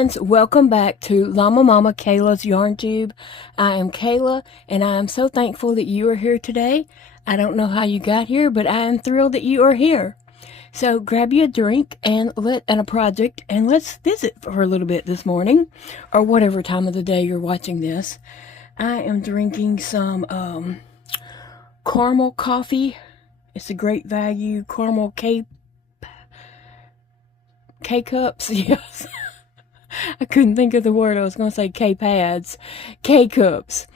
friends, welcome back to Llama Mama Kayla's Yarn Tube. I am Kayla, and I am so thankful that you are here today. I don't know how you got here, but I am thrilled that you are here. So grab you a drink and a project, and let's visit for a little bit this morning, or whatever time of the day you're watching this. I am drinking some caramel coffee. It's a great value caramel K-cups, yes. I couldn't think of the word. I was going to say K-pads. K-cups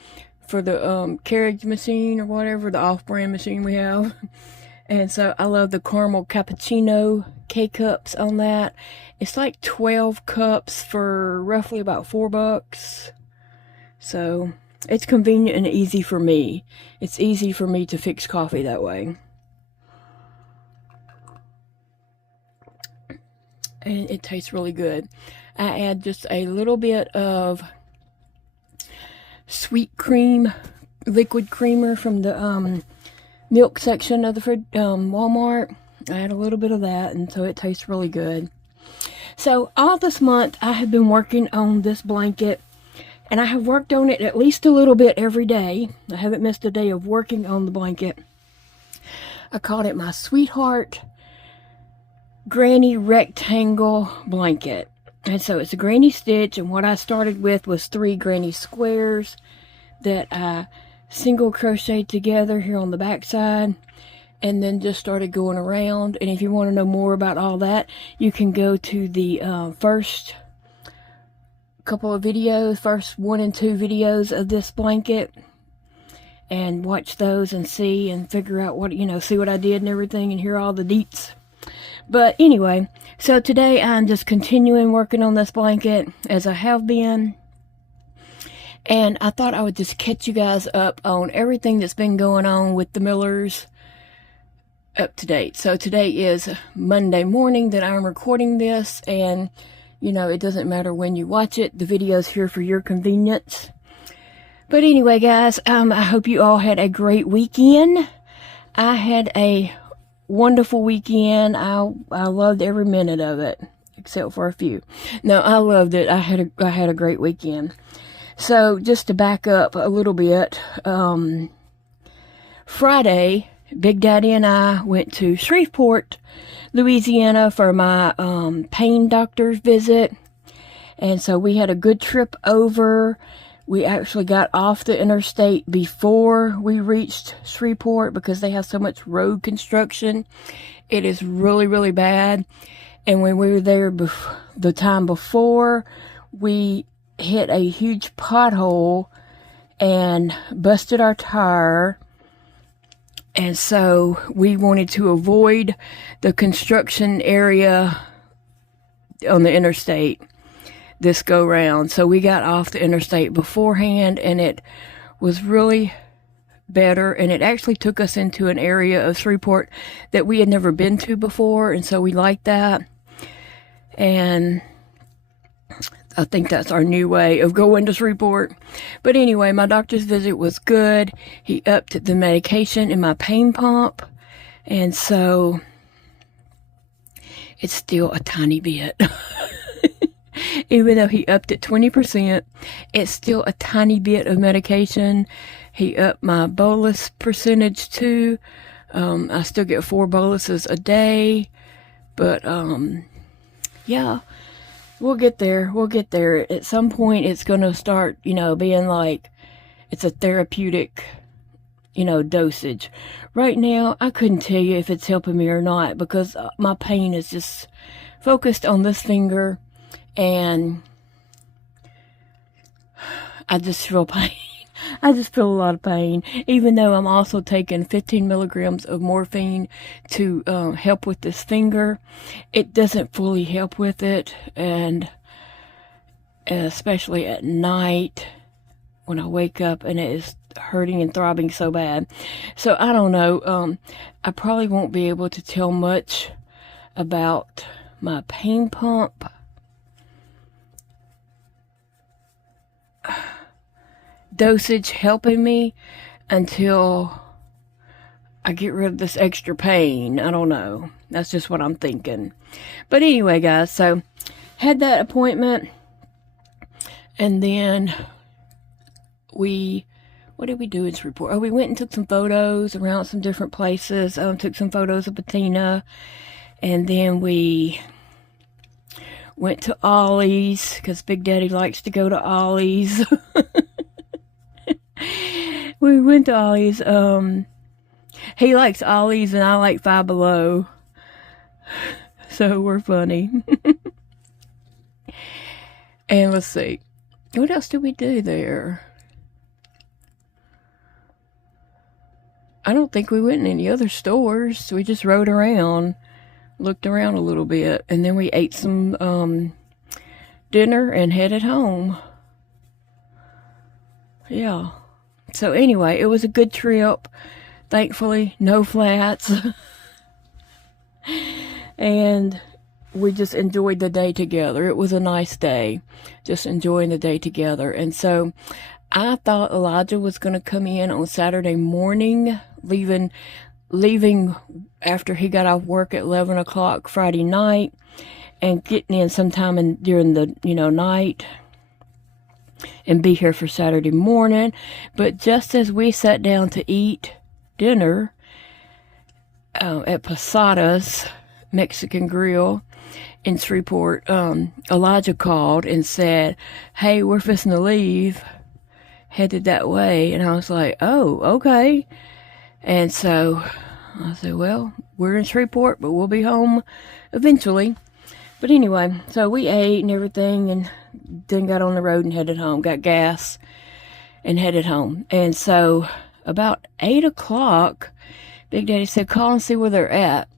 for the carriage machine or whatever, the off-brand machine we have. And so I love the caramel cappuccino K-cups on that. It's like 12 cups for roughly about $4. So it's convenient and easy for me. It's easy for me to fix coffee that way. And it tastes really good. I add just a little bit of sweet cream, liquid creamer from the milk section of the Walmart. I add a little bit of that, and so it tastes really good. So all this month, I have been working on this blanket, and I have worked on it at least a little bit every day. I haven't missed a day of working on the blanket. I called it my Sweetheart Granny Rectangle Blanket. And so it's a granny stitch, and what I started with was 3 granny squares that I single crocheted together here on the back side, and then just started going around. And if you want to know more about all that, you can go to the first couple of videos, first 1 and 2 videos of this blanket, and watch those and see and figure out what, see what I did and everything, and hear all the deets. But anyway, so today I'm just continuing working on this blanket as I have been. And I thought I would just catch you guys up on everything that's been going on with the Millers up to date. So today is Monday morning that I'm recording this, and it doesn't matter when you watch it. The video's here for your convenience. But anyway, guys, I hope you all had a great weekend. I had a wonderful weekend. I loved every minute of it, except for a few. No, I loved it. I had a great weekend. So just to back up a little bit, Friday, Big Daddy and I went to Shreveport, Louisiana for my pain doctor's visit. And so we had a good trip over. We actually got off the interstate before we reached Shreveport because they have so much road construction. It is really, really bad. And when we were there the time before, we hit a huge pothole and busted our tire. And so we wanted to avoid the construction area on the interstate this go round. So we got off the interstate beforehand, and it was really better, and it actually took us into an area of Shreveport that we had never been to before, and so we liked that. And I think that's our new way of going to Shreveport. But anyway, my doctor's visit was good. He upped the medication in my pain pump, and so it's still a tiny bit. Even though he upped it 20%, it's still a tiny bit of medication. He upped my bolus percentage too. I still get 4 boluses a day, but yeah, we'll get there. We'll get there. At some point, it's going to start, being like it's a therapeutic, dosage. Right now, I couldn't tell you if it's helping me or not because my pain is just focused on this finger. And I just feel pain. I just feel a lot of pain, even though I'm also taking 15 milligrams of morphine to help with this finger. It doesn't fully help with it, and especially at night when I wake up and it is hurting and throbbing so bad. So I don't know. I probably won't be able to tell much about my pain pump dosage helping me until I get rid of this extra pain. I don't know. That's just what I'm thinking. But anyway, guys, so had that appointment. And then what did we do in Shreveport? Oh, we went and took some photos around some different places. Took some photos of Bettina. And then we went to Ollie's, because Big Daddy likes to go to Ollie's. We went to Ollie's. He likes Ollie's and I like Five Below. So we're funny. And let's see. What else did we do there? I don't think we went in any other stores. We just rode around, looked around a little bit, and then we ate some dinner and headed home. Yeah. So anyway, it was a good trip. Thankfully, no flats. And we just enjoyed the day together. It was a nice day, just enjoying the day together. And so I thought Elijah was going to come in on Saturday morning, leaving after he got off work at 11 o'clock Friday night, and getting in sometime during the night, and be here for Saturday morning. But just as we sat down to eat dinner at Posada's Mexican Grill in Shreveport, Elijah called and said, "Hey, we're fixing to leave, headed that way." And I was like, "Oh, okay." And so I said, "Well, we're in Shreveport, but we'll be home eventually." But anyway, so we ate and everything, and then got on the road and headed home, got gas and headed home. And so about 8 o'clock, Big Daddy said, "Call and see where they're at."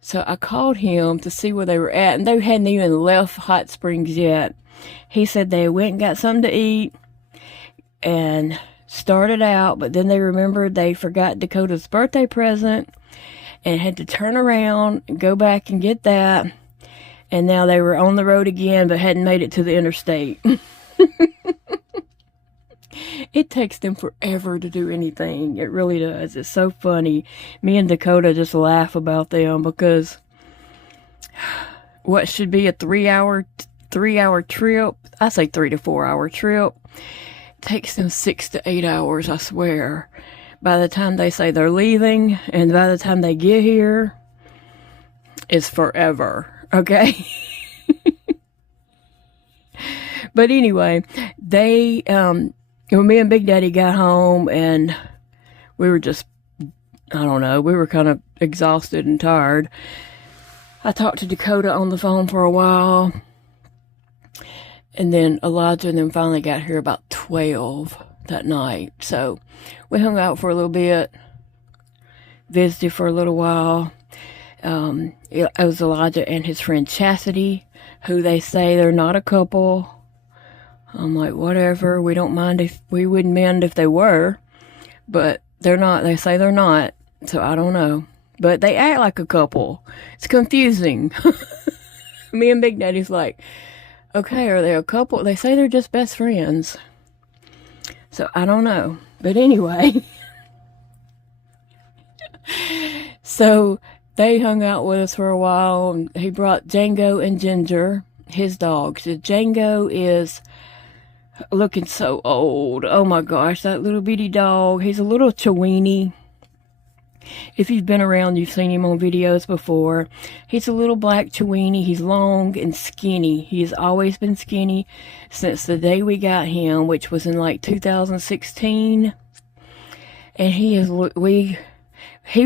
So I called him to see where they were at, and they hadn't even left Hot Springs yet. He said they went and got something to eat and started out, but then they remembered they forgot Dakota's birthday present and had to turn around and go back and get that. And now they were on the road again, but hadn't made it to the interstate. It takes them forever to do anything. It really does. It's so funny. Me and Dakota just laugh about them, because what should be a 3-hour trip, I say 3 to 4 hour trip, takes them 6 to 8 hours, I swear. By the time they say they're leaving and by the time they get here, it's forever. Okay? But anyway, when me and Big Daddy got home, and we were just, I don't know, we were kind of exhausted and tired. I talked to Dakota on the phone for a while, and then Elijah, and then finally got here about 12 that night. So we hung out for a little bit, visited for a little while. It was Elijah and his friend Chastity, who they say they're not a couple. I'm like, whatever, we wouldn't mind if they were, but they're not. They say they're not, so I don't know. But they act like a couple. It's confusing. Me and Big Daddy's like, okay, are they a couple? They say they're just best friends. So I don't know. But anyway. So they hung out with us for a while, and he brought Django and Ginger, his dogs. Django is looking so old. Oh my gosh, that little bitty dog. He's a little Chiweenie. If you've been around, you've seen him on videos before. He's a little black Chiweenie. He's long and skinny. He has always been skinny since the day we got him, which was in like 2016. And he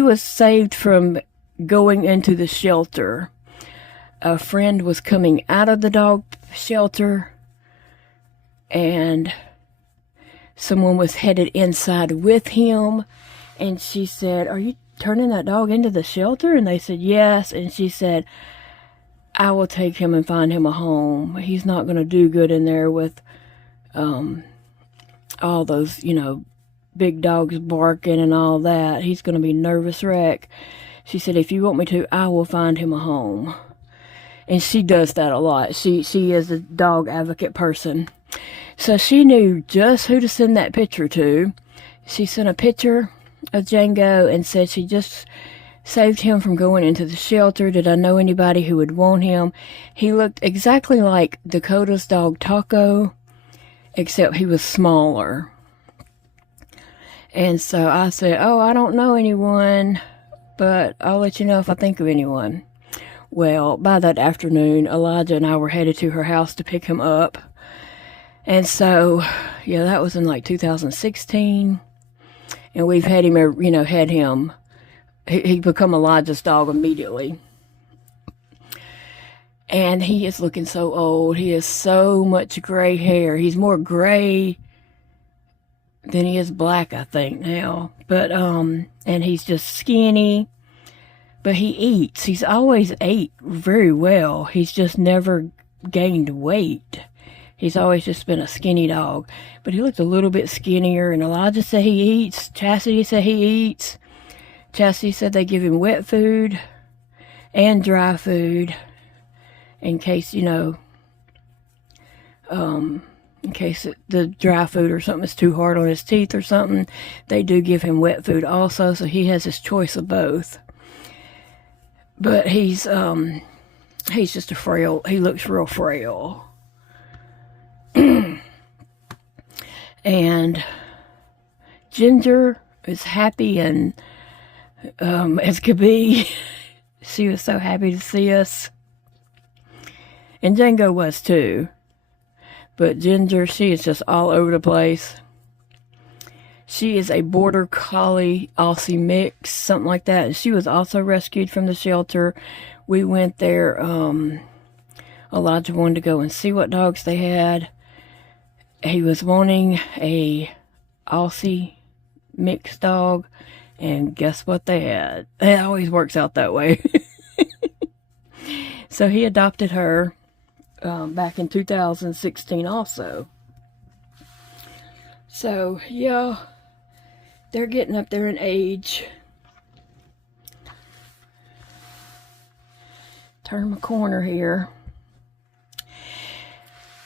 was saved from going into the shelter. A friend was coming out of the dog shelter, and someone was headed inside with him, and she said, "Are you turning that dog into the shelter?" And they said yes. And she said, "I will take him and find him a home. He's not going to do good in there with all those, big dogs barking and all that. He's going to be a nervous wreck." She said, "If you want me to, I will find him a home." And she does that a lot. She is a dog advocate person. So she knew just who to send that picture to. She sent a picture of Django and said she just saved him from going into the shelter. Did I know anybody who would want him? He looked exactly like Dakota's dog Taco, except he was smaller. And so I said, oh, I don't know anyone, but I'll let you know if I think of anyone. Well, by that afternoon, Elijah and I were headed to her house to pick him up. And so, yeah, that was in like 2016. And we've had him, had him. He become Elijah's dog immediately. And he is looking so old. He has so much gray hair. He's more gray than he is black, I think, now. But, and he's just skinny. But he eats. He's always ate very well. He's just never gained weight. He's always just been a skinny dog. But he looked a little bit skinnier. And Elijah said he eats. Chastity said he eats. Chastity said they give him wet food and dry food in case, in case the dry food or something is too hard on his teeth or something. They do give him wet food also, so he has his choice of both. But he's just he looks real frail. And Ginger is happy and as could be. She was so happy to see us. And Django was too. But Ginger, she is just all over the place. She is a border collie Aussie mix, something like that. And she was also rescued from the shelter. We went there. Elijah wanted to go and see what dogs they had. He was wanting a Aussie mixed dog. And guess what they had? It always works out that way. So he adopted her back in 2016 also. So, yeah, they're getting up there in age. Turn my corner here.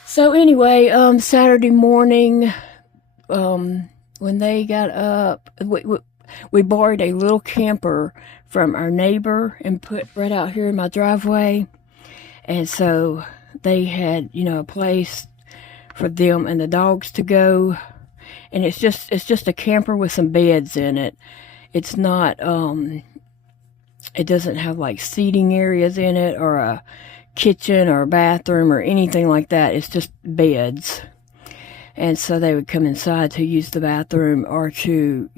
So anyway, Saturday morning, when they got up, we borrowed a little camper from our neighbor and put right out here in my driveway. And so they had, a place for them and the dogs to go. And it's just a camper with some beds in it. It's not, it doesn't have like seating areas in it or a kitchen or a bathroom or anything like that. It's just beds. And so they would come inside to use the bathroom or to,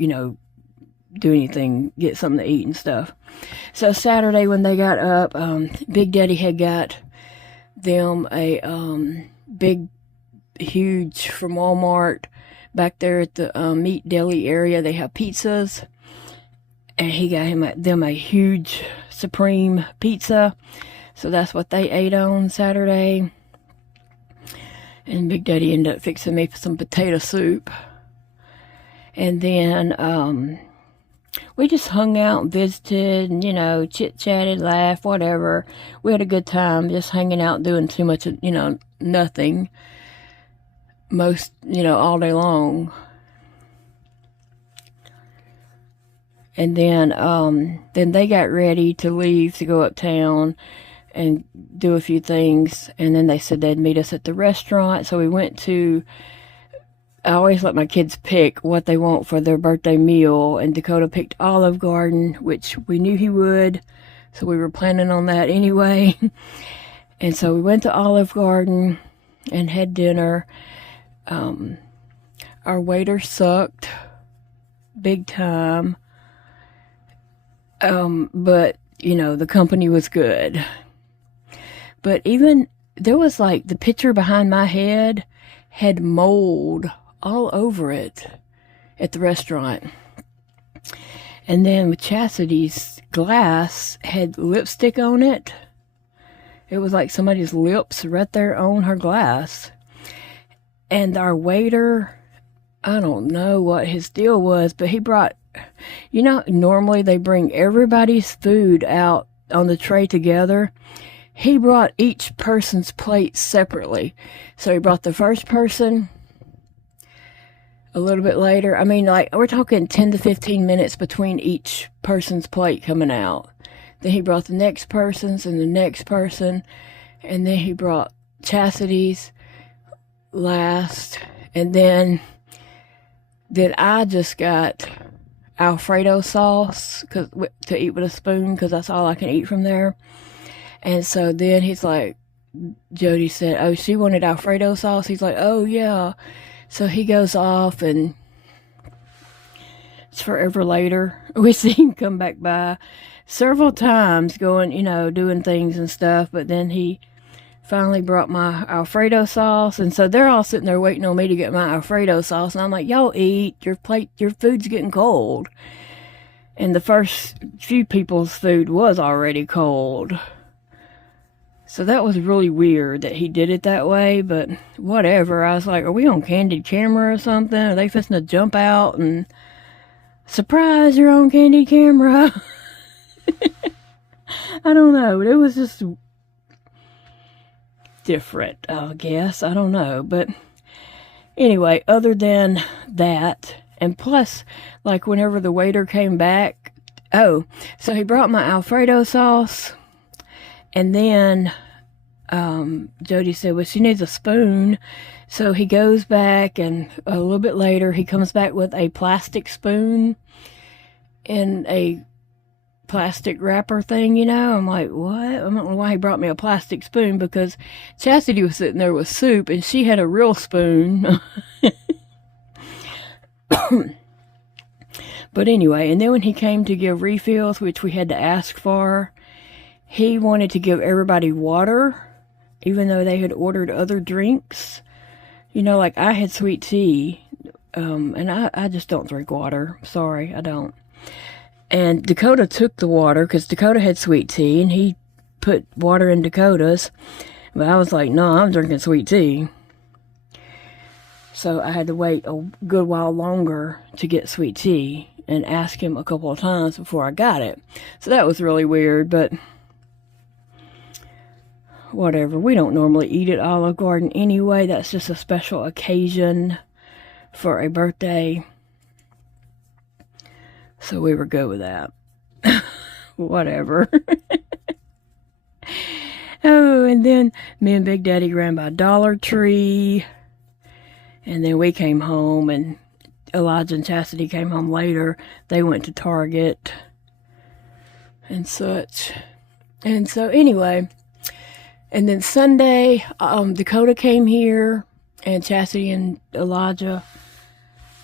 do anything, get something to eat and stuff. So Saturday when they got up, Big Daddy had got them a big, huge from Walmart back there at the meat deli area. They have pizzas, and he got them a huge supreme pizza. So that's what they ate on Saturday. And Big Daddy ended up fixing me some potato soup. And then we just hung out and visited and, chit-chatted, laughed, whatever. We had a good time just hanging out, doing too much, nothing. Most, all day long. And then they got ready to leave to go uptown and do a few things. And then they said they'd meet us at the restaurant. So we went to... I always let my kids pick what they want for their birthday meal, and Dakota picked Olive Garden, which we knew he would, so we were planning on that anyway. And so we went to Olive Garden and had dinner. Our waiter sucked big time, but the company was good. But even there was like the picture behind my head had mold all over it at the restaurant. And then with Chastity's glass had lipstick on it. It was like somebody's lips right there on her glass. And our waiter, I don't know what his deal was, but he brought, normally they bring everybody's food out on the tray together. He brought each person's plate separately. So he brought the first person a little bit later. I mean, like, we're talking 10 to 15 minutes between each person's plate coming out. Then he brought the next person's and the next person. And then he brought Chastity's last. And then I just got Alfredo sauce to eat with a spoon, because that's all I can eat from there. And so then he's like, Jody said, oh, she wanted Alfredo sauce. He's like, oh, yeah. So he goes off, and it's forever later. We see him come back by several times going, doing things and stuff. But then he finally brought my Alfredo sauce. And so they're all sitting there waiting on me to get my Alfredo sauce. And I'm like, y'all eat. Your food's getting cold. And the first few people's food was already cold. So that was really weird that he did it that way, but whatever. I was like, are we on candid camera or something? Are they fixing to jump out and surprise, you're on candid camera? I don't know. It was just different, I guess. I don't know. But anyway, other than that, and plus, like whenever the waiter came back, so he brought my Alfredo sauce. And then Jody said, well, she needs a spoon. So he goes back, and a little bit later, he comes back with a plastic spoon in a plastic wrapper thing, I'm like, what? I don't know why he brought me a plastic spoon, because Chastity was sitting there with soup, and she had a real spoon. But anyway, and then when he came to give refills, which we had to ask for, he wanted to give everybody water, even though they had ordered other drinks. Like I had sweet tea, and I just don't drink water. Sorry, I don't. And Dakota took the water, because Dakota had sweet tea, and he put water in Dakota's. But I was like, no, I'm drinking sweet tea. So I had to wait a good while longer to get sweet tea, and ask him a couple of times before I got it. So that was really weird, but whatever. We don't normally eat at Olive Garden anyway. That's just a special occasion for a birthday. So we were good with that. Whatever. Oh, and then me and Big Daddy ran by Dollar Tree. And then we came home, and Elijah and Chastity came home later. They went to Target and such. And so anyway, and then Sunday, Dakota came here, and Chastity and Elijah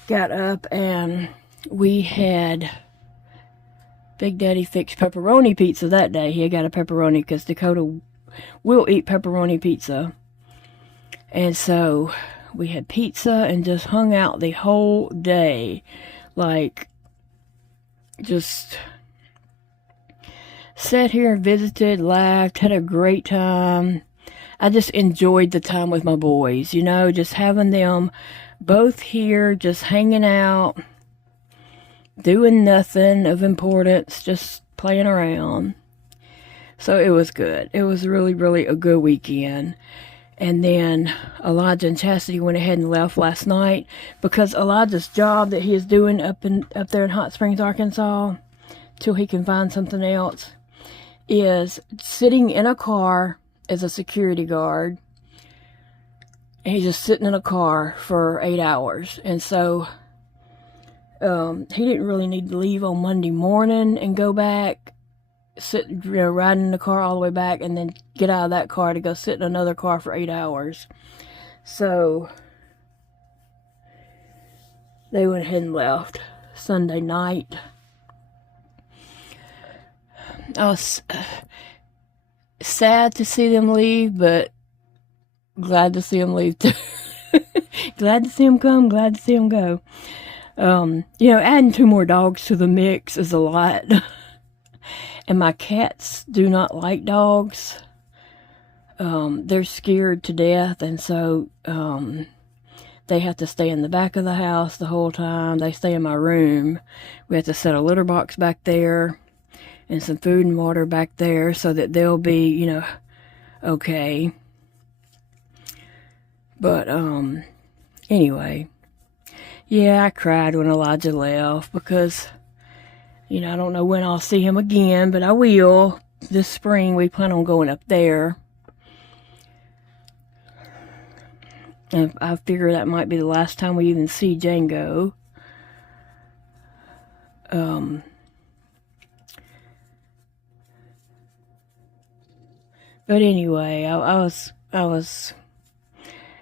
got up, and we had Big Daddy fixed pepperoni pizza that day. He had got a pepperoni, because Dakota will eat pepperoni pizza. And so we had pizza and just hung out the whole day. Like, just sat here and visited, laughed, had a great time. I just enjoyed the time with my boys, just having them both here, just hanging out, doing nothing of importance, just playing around. So it was good. It was really, really a good weekend. And then Elijah and Chastity went ahead and left last night, because Elijah's job that he is doing up there in Hot Springs, Arkansas, till he can find something else, is sitting in a car as a security guard. And he's just sitting in a car for 8 hours. And so he didn't really need to leave on Monday morning and go back, riding in the car all the way back, and then get out of that car to go sit in another car for 8 hours. So they went ahead and left Sunday night. I was sad to see them leave, but glad to see them leave too. Glad to see them come, glad to see them go. Adding 2 more dogs to the mix is a lot. And my cats do not like dogs. They're scared to death, and so they have to stay in the back of the house the whole time. They stay in my room. We have to set a litter box back there and some food and water back there so that they'll be, okay. But anyway, Yeah, I cried when Elijah left because, you know, I don't know when I'll see him again, but I will. This spring, we plan on going up there. And I figure that might be the last time we even see Django. But anyway, I was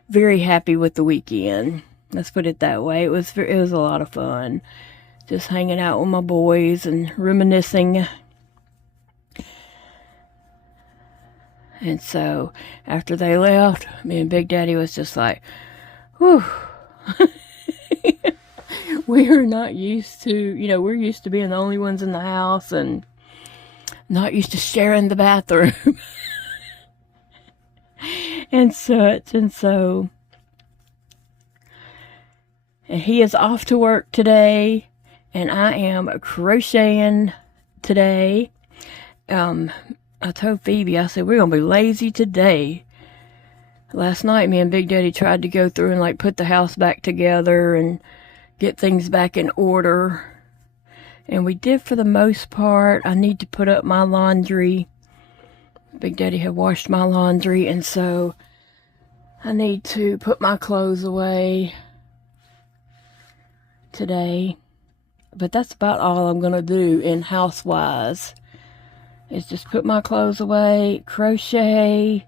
very happy with the weekend. Let's put it that way. It was a lot of fun, just hanging out with my boys and reminiscing. And so after they left, me and Big Daddy was just like, whew. We are not used to, you know, we're used to being the only ones in the house and not used to sharing the bathroom and such. And so, and he is off to work today, and I am crocheting today. I told Phoebe, I said, we're going to be lazy today. Last night, me and Big Daddy tried to go through and like put the house back together and get things back in order. And we did for the most part. I need to put up my laundry. Big Daddy had washed my laundry, and so I need to put my clothes away today. But that's about all I'm going to do in house-wise. Is just put my clothes away, crochet,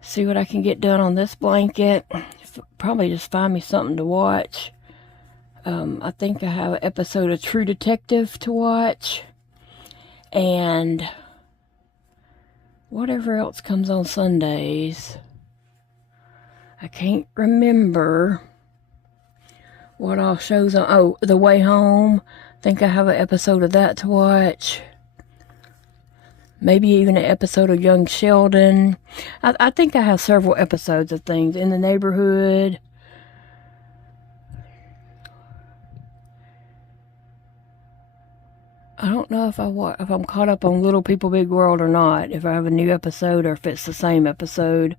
see what I can get done on this blanket. Probably just find me something to watch. I think I have an episode of True Detective to watch. And whatever else comes on Sundays. I can't remember what all shows on. Oh, The Way Home. I think I have an episode of that to watch. Maybe even an episode of Young Sheldon. I think I have several episodes of things. In the Neighborhood. I don't know if I'm caught up on Little People Big World or not. If I have a new episode or if it's the same episode.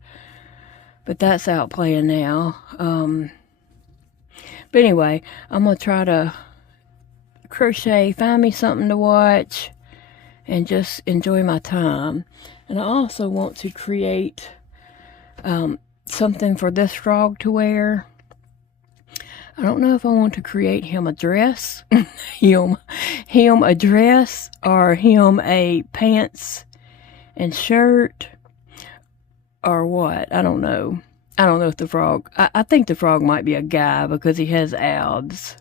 But that's out playing now. But anyway, I'm going to try to crochet, find me something to watch, and just enjoy my time. And I also want to create something for this frog to wear. I don't know if I want to create him a dress, him a dress, or him a pants and shirt, or what. I don't know. I don't know if the frog, I think the frog might be a guy because he has abs.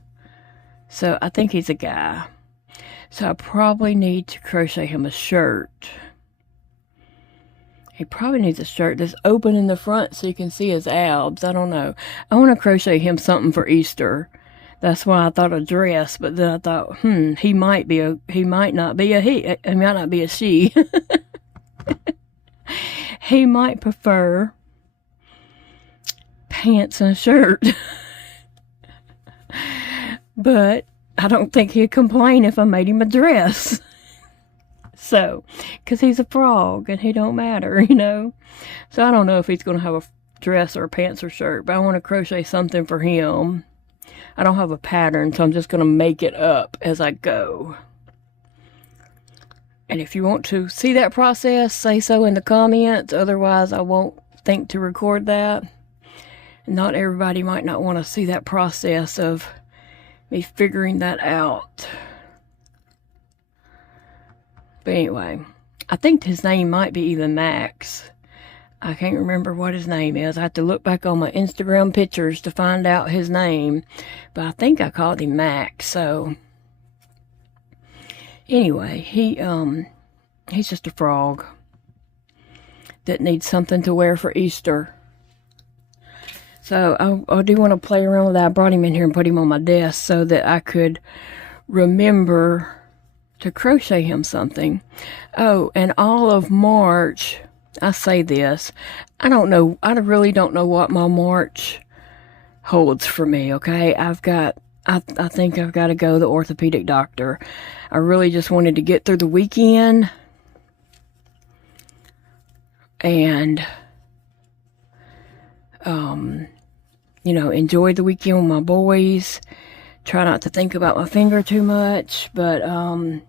So I think he's a guy. So I probably need to crochet him a shirt. He probably needs a shirt that's open in the front so you can see his abs. I don't know. I want to crochet him something for Easter. That's why I thought a dress, but then I thought, he might not be a he. He might not be a she. He might prefer pants and a shirt. But I don't think he'd complain if I made him a dress. So, because he's a frog and he don't matter, you know. So I don't know if he's going to have a dress or a pants or shirt, but I want to crochet something for him. I don't have a pattern, so I'm just going to make it up as I go. And if you want to see that process, say so in the comments. Otherwise, I won't think to record that. Not everybody might not want to see that process of me figuring that out. But anyway, I think his name might be even Max. I can't remember what his name is. I have to look back on my Instagram pictures to find out his name. But I think I called him Max. So anyway, he's just a frog that needs something to wear for Easter. So I do want to play around with that. I brought him in here and put him on my desk so that I could remember to crochet him something. Oh, and all of March, I say this, I really don't know what my March holds for me, okay? I think I've got to go to the orthopedic doctor. I really just wanted to get through the weekend and you know, enjoy the weekend with my boys. Try not to think about my finger too much, but I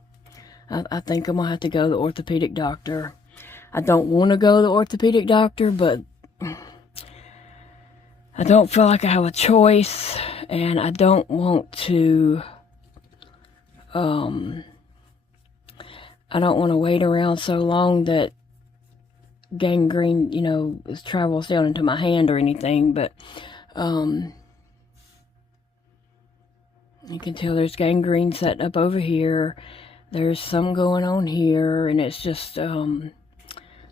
think I'm gonna have to go to the orthopedic doctor. I don't want to go to the orthopedic doctor, but I don't feel like I have a choice, and I don't want to, I don't want to wait around so long that gangrene, you know, travels down into my hand or anything, but, you can tell there's gangrene setting up over here. There's some going on here, and it's just, the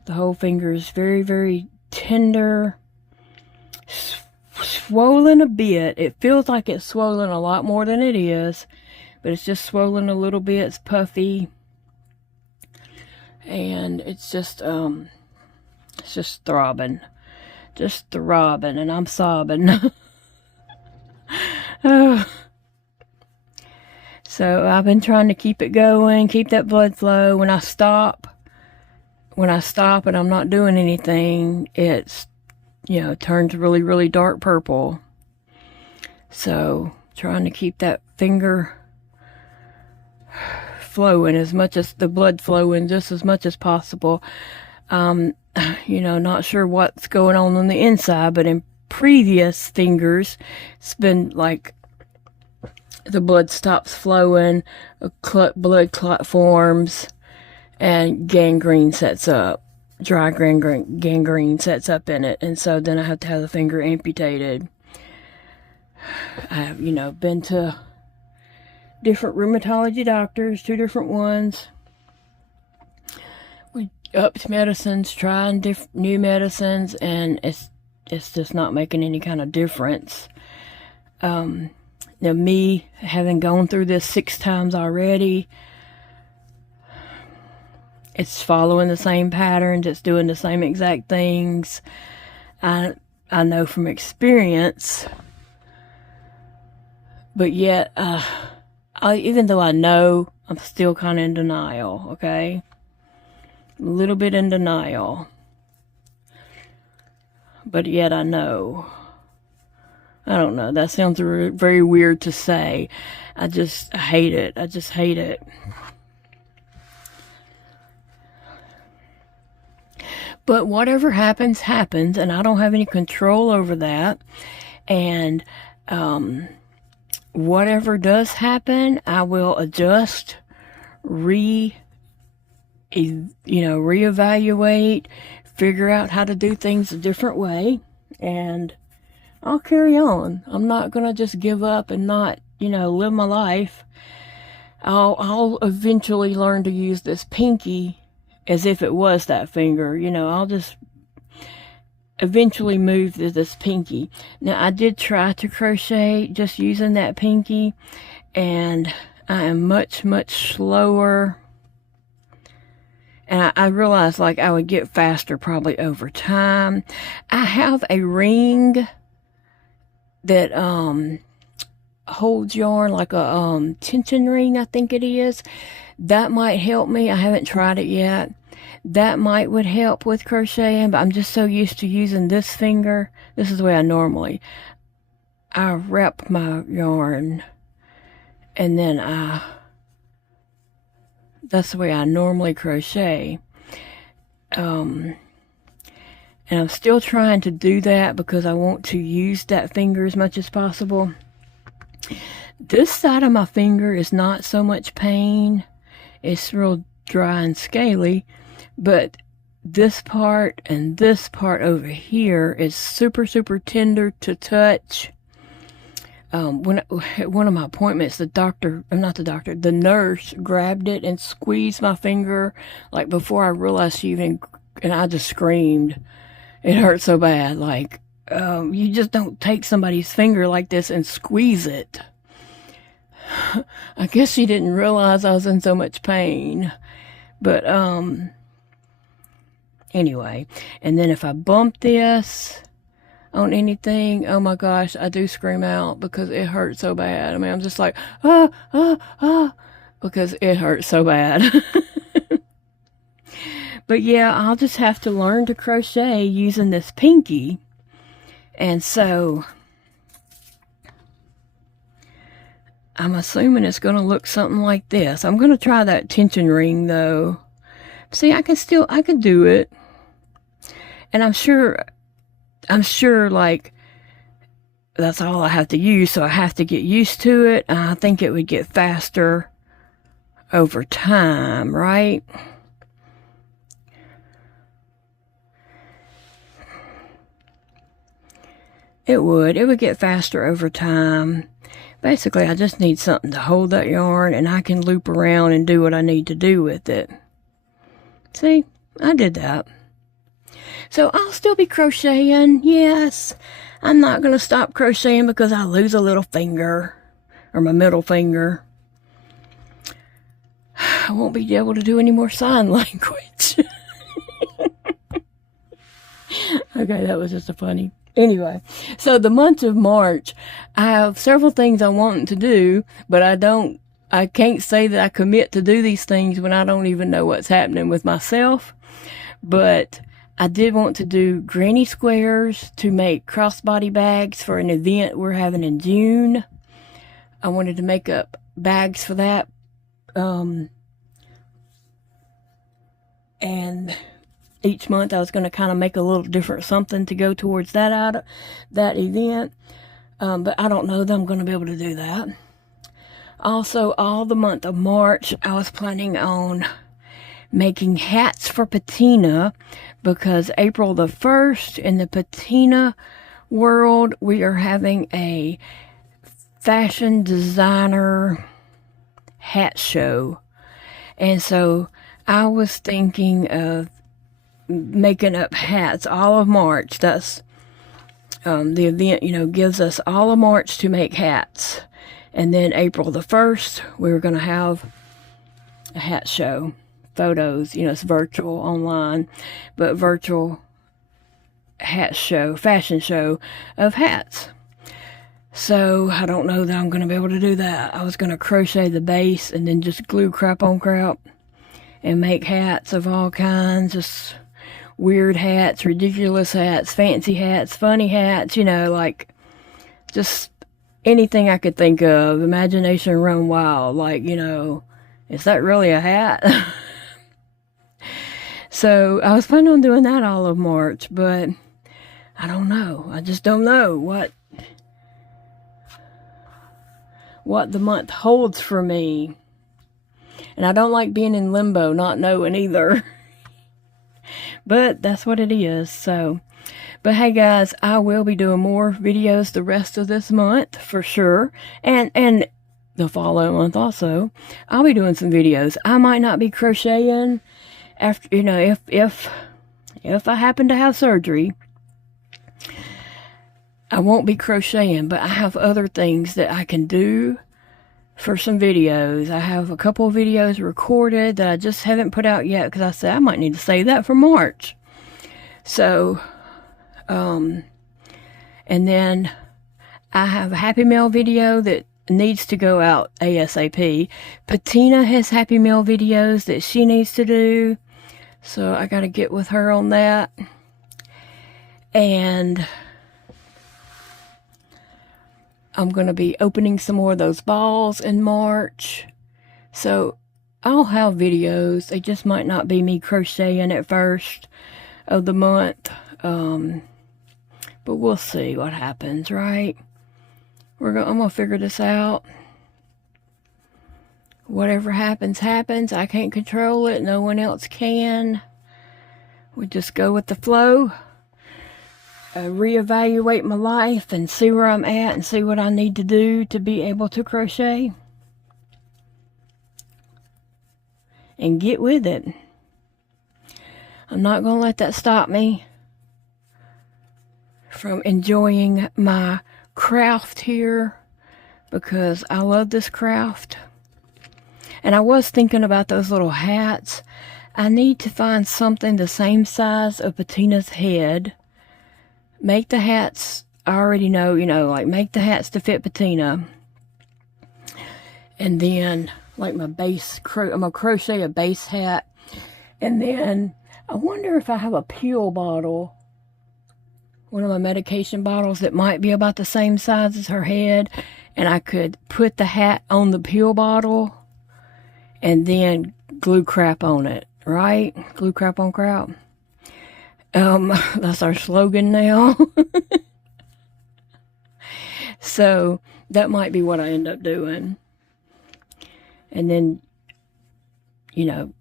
whole finger is very, very tender, swollen a bit. It feels like it's swollen a lot more than it is, but it's just swollen a little bit. It's puffy, and it's just throbbing, and I'm sobbing. So I've been trying to keep it going, keep that blood flow. When I stop and I'm not doing anything, it's, you know, turns really, really dark purple. So trying to keep that finger flowing as much as the blood flowing, just as much as possible. You know, not sure what's going on the inside, but in previous fingers, it's been like the blood stops flowing, blood clot forms, and gangrene sets up. Dry gangrene sets up in it, and so then I have to have the finger amputated. I've, you know, been to different rheumatology doctors, 2 different ones. We upped medicines, trying new medicines, and it's just not making any kind of difference. Now, me having gone through this 6 times already, it's following the same patterns. It's doing the same exact things. I know from experience, but yet, even though I know, I'm still kind of in denial. Okay, a little bit in denial, but yet I know. I don't know. That sounds very weird to say. I hate it. I just hate it. But whatever happens, happens, and I don't have any control over that. And whatever does happen, I will adjust, reevaluate, figure out how to do things a different way, and I'll carry on. I'm not gonna just give up and not, you know, live my life. I'll eventually learn to use this pinky as if it was that finger. You know, I'll just eventually move to this pinky. Now, I did try to crochet just using that pinky, and I am much, much slower. And I realized, like, I would get faster probably over time. I have a ring that holds yarn, like a tension ring, I think it is. That might help me. I haven't tried it yet. That would help with crocheting, but I'm just so used to using this finger. This is the way I wrap my yarn, and then that's the way I normally crochet. And I'm still trying to do that because I want to use that finger as much as possible. This side of my finger is not so much pain. It's real dry and scaly, but this part and this part over here is super, super tender to touch. When at one of my appointments, the nurse grabbed it and squeezed my finger, like before I realized and I just screamed. It hurt so bad. Like, you just don't take somebody's finger like this and squeeze it. I guess she didn't realize I was in so much pain. But, anyway. And then if I bump this on anything, oh my gosh, I do scream out because it hurts so bad. I mean, I'm just like, because it hurts so bad. But yeah, I'll just have to learn to crochet using this pinky. And so I'm assuming it's going to look something like this. I'm going to try that tension ring though. See, I could do it. And I'm sure like that's all I have to use, so I have to get used to it. I think it would get faster over time, right? It would get faster over time. Basically, I just need something to hold that yarn, and I can loop around and do what I need to do with it. See, I did that. So I'll still be crocheting, yes. I'm not going to stop crocheting because I lose a little finger, or my middle finger. I won't be able to do any more sign language. Okay, that was just a funny. Anyway, so the month of March, I have several things I want to do, but I can't say that I commit to do these things when I don't even know what's happening with myself. But I did want to do granny squares to make crossbody bags for an event we're having in June. I wanted to make up bags for that. And each month I was going to kind of make a little different something to go towards that event. But I don't know that I'm going to be able to do that. Also, all the month of March, I was planning on making hats for patina, because April the 1st in the patina world, we are having a fashion designer hat show. And so I was thinking of making up hats all of March. That's the event, gives us all of March to make hats. And then April the 1st, we were going to have a hat show. Photos, it's virtual online, but virtual hat show, fashion show of hats. So I don't know that I'm going to be able to do that. I was going to crochet the base and then just glue crap on crap and make hats of all kinds, just weird hats, ridiculous hats, fancy hats, funny hats, like just anything I could think of. Imagination run wild, like, is that really a hat? So I was planning on doing that all of March, but I don't know. I just don't know what the month holds for me. And I don't like being in limbo, not knowing either. But that's what it is. So, but hey guys, I will be doing more videos the rest of this month for sure. And the following month also. I'll be doing some videos. I might not be crocheting after, if I happen to have surgery. I won't be crocheting, but I have other things that I can do for some videos. I have a couple of videos recorded that I just haven't put out yet because I said I might need to save that for March. So, and then I have a Happy Mail video that needs to go out ASAP. Patina has Happy Mail videos that she needs to do. So I got to get with her on that. And I'm going to be opening some more of those balls in March. So I'll have videos. They just might not be me crocheting at first of the month. But we'll see what happens, right? I'm going to figure this out. Whatever happens, happens. I can't control it. No one else can. We just go with the flow. Reevaluate my life and see where I'm at and see what I need to do to be able to crochet. And get with it. I'm not going to let that stop me from enjoying my craft here, because I love this craft. And I was thinking about those little hats. I need to find something the same size of Patina's head. Make the hats, I already know, like make the hats to fit Patina. And then, like my base, I'm going to crochet a base hat. And then, I wonder if I have a pill bottle. One of my medication bottles that might be about the same size as her head. and I could put the hat on the pill bottle and then glue crap on it, right? Glue crap on crap. That's our slogan now. So that might be what I end up doing. And then, you know,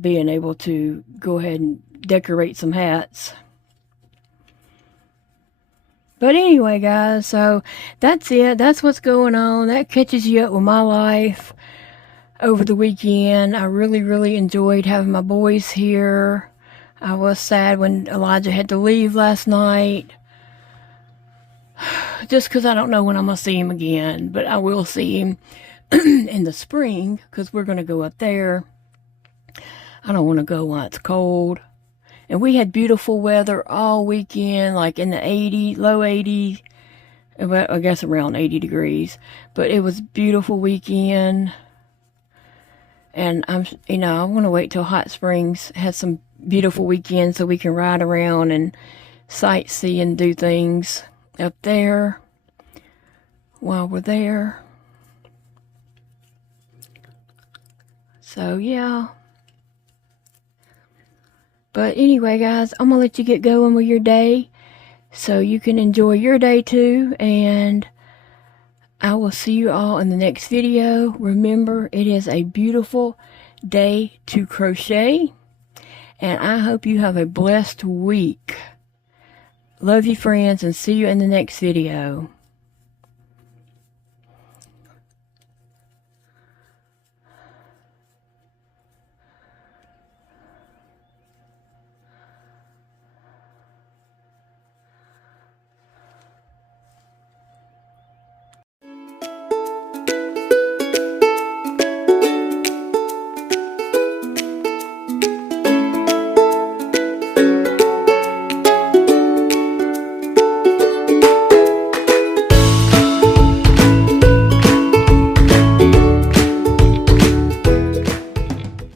being able to go ahead and decorate some hats. But anyway, guys, so that's it. That's what's going on. That catches you up with my life over the weekend. I really, really enjoyed having my boys here. I was sad when Elijah had to leave last night. Just because I don't know when I'm going to see him again. But I will see him in the spring because we're going to go up there. I don't want to go while it's cold. And we had beautiful weather all weekend, like in the 80s, low 80s. Well, I guess around 80 degrees. But it was a beautiful weekend. And I want to wait till Hot Springs has some beautiful weekends so we can ride around and sightsee and do things up there while we're there. So, yeah. But anyway, guys, I'm going to let you get going with your day so you can enjoy your day too. And I will see you all in the next video. Remember, it is a beautiful day to crochet. And I hope you have a blessed week. Love you, friends, and see you in the next video.